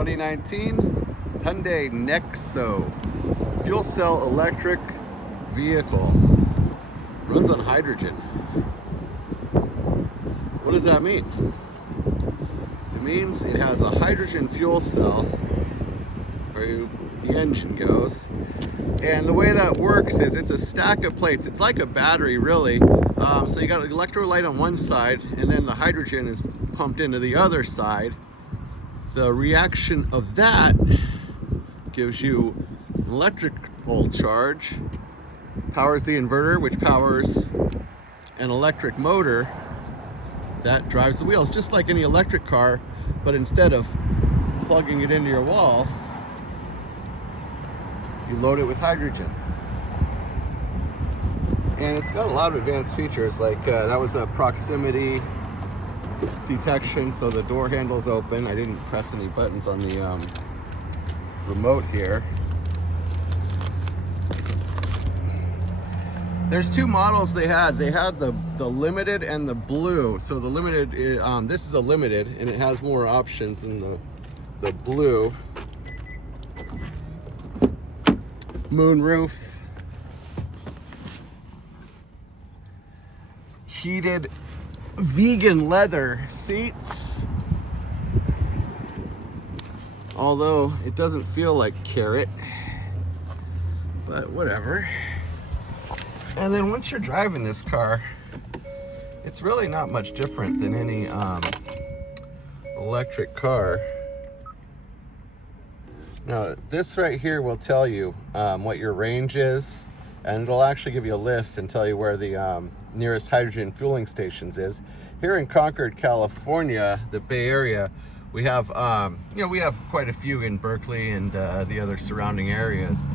2019 Hyundai Nexo fuel cell electric vehicle. Runs on hydrogen. What does that mean? It means it has a hydrogen fuel cell where the engine goes. And the way that works is it's a stack of plates. It's like a battery, really. So you got an electrolyte on one side, and then the hydrogen is pumped into the other side. The reaction of that gives you electrical charge, powers the inverter, which powers an electric motor that drives the wheels, just like any electric car, but instead of plugging it into your wall, you load it with hydrogen. And it's got a lot of advanced features, like that was a proximity detection, so the door handle's open. I didn't press any buttons on the remote here. There's two models they had. They had the limited and the blue. So the limited, this is a limited, and it has more options than the blue. Moonroof, heated vegan leather seats, although it doesn't feel like carrot, but whatever. And then once you're driving this car, it's really not much different than any electric car. Now, this right here will tell you what your range is, and it'll actually give you a list and tell you where the nearest hydrogen fueling stations is. Here in Concord, California, the Bay Area, we have we have quite a few in Berkeley and the other surrounding areas.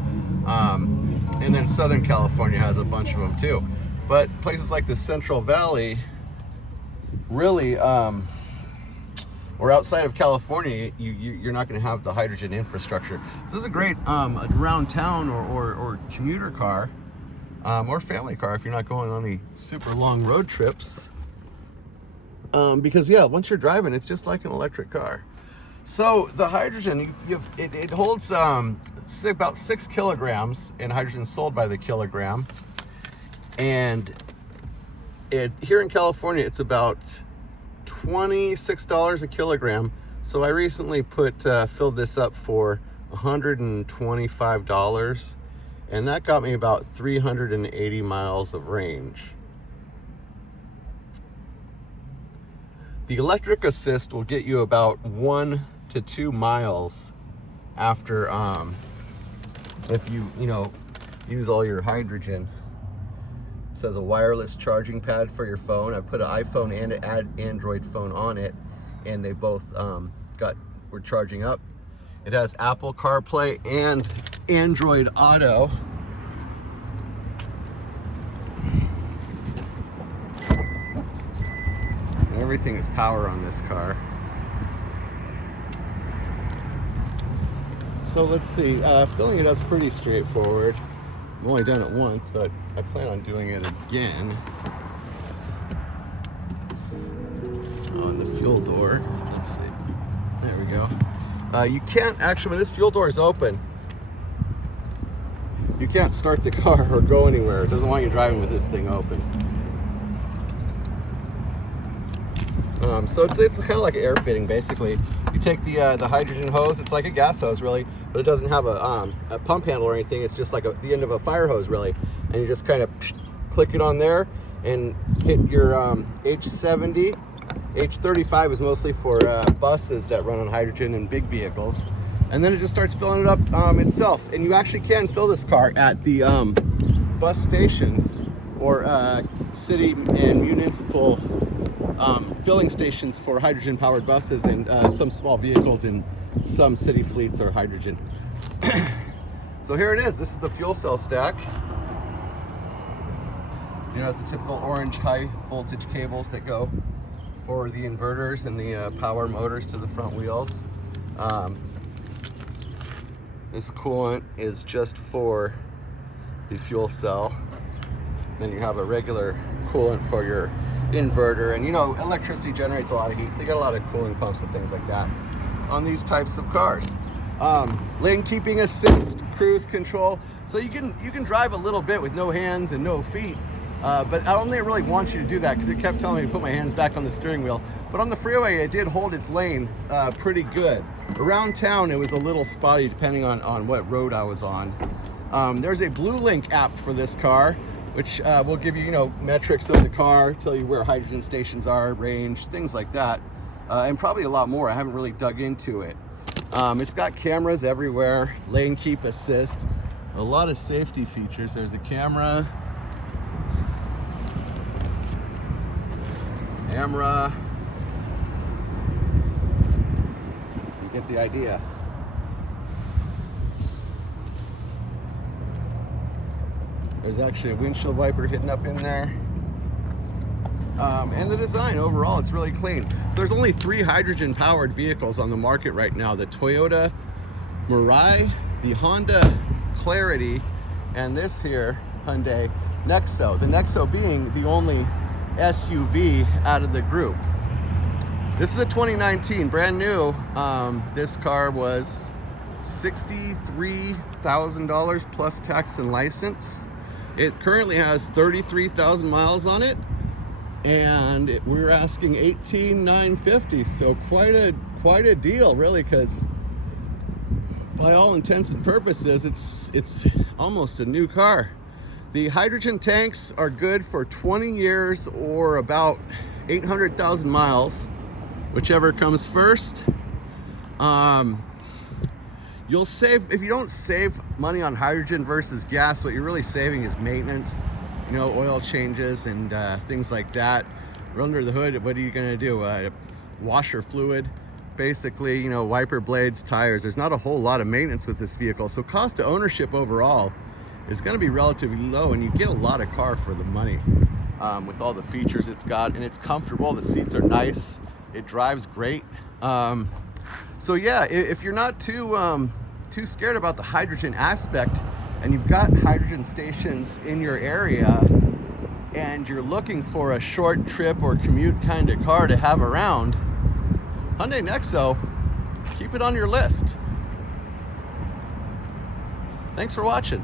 And then Southern California has a bunch of them too. But places like the Central Valley, really, or outside of California, you're not going to have the hydrogen infrastructure. So this is a great around town or commuter car, or family car if you're not going on any super long road trips. Because yeah, once you're driving, it's just like an electric car. So the hydrogen, it holds about 6 kilograms, and hydrogen sold by the kilogram. And here in California, it's about $26 a kilogram. So I recently filled this up for $125, and that got me about 380 miles of range. The electric assist will get you about 1 to 2 miles after if you use all your hydrogen. It says a wireless charging pad for your phone. I've put an iPhone and an Android phone on it, and they both were charging up. It has Apple CarPlay and Android Auto. And everything is power on this car. So let's see, filling it up is pretty straightforward. I've only done it once, but I plan on doing it again. On the fuel door, let's see, there we go. You can't actually, when this fuel door is open, you can't start the car or go anywhere. It doesn't want you driving with this thing open. So it's kind of like air fitting, basically. You take the hydrogen hose. It's like a gas hose, really, but it doesn't have a pump handle or anything. It's just like the end of a fire hose, really. And you just kind of click it on there and hit your H70. H35 is mostly for buses that run on hydrogen and big vehicles. And then it just starts filling it up itself. And you actually can fill this car at the bus stations or city and municipal filling stations for hydrogen-powered buses, and some small vehicles in some city fleets are hydrogen. So here it is. This is the fuel cell stack. It's the typical orange high-voltage cables that go for the inverters and the power motors to the front wheels. This coolant is just for the fuel cell. Then you have a regular coolant for your inverter, and electricity generates a lot of heat, so you got a lot of cooling pumps and things like that. on these types of cars. Lane keeping assist, cruise control, so you can drive a little bit with no hands and no feet. But I don't think it really wants you to do that because it kept telling me to put my hands back on the steering wheel. But on the freeway, it did hold its lane pretty good. Around town, it was a little spotty depending on what road I was on. There's a Blue Link app for this car, which will give you, metrics of the car, tell you where hydrogen stations are, range, things like that, and probably a lot more. I haven't really dug into it. It's got cameras everywhere, lane keep assist, a lot of safety features. There's a camera. You get the idea. There's actually a windshield wiper hidden up in there. And the design overall, it's really clean. So there's only 3 hydrogen powered vehicles on the market right now: the Toyota Mirai, the Honda Clarity, and this here Hyundai Nexo. The Nexo being the only SUV out of the group. This is a 2019, brand new. This car was $63,000 plus tax and license. It currently has 33,000 miles on it, and we're asking $18,950. So quite a deal, really, because by all intents and purposes, it's almost a new car. The hydrogen tanks are good for 20 years or about 800,000 miles, whichever comes first. You'll save, if you don't save money on hydrogen versus gas, what you're really saving is maintenance, oil changes and things like that. Or under the hood, what are you gonna do? Washer fluid, basically, wiper blades, tires. There's not a whole lot of maintenance with this vehicle. So cost of ownership overall is going to be relatively low, and you get a lot of car for the money with all the features it's got, and it's comfortable. The seats are nice. It drives great. So yeah, if you're not too scared about the hydrogen aspect, and you've got hydrogen stations in your area, and you're looking for a short trip or commute kind of car to have around, Hyundai Nexo, keep it on your list. Thanks for watching.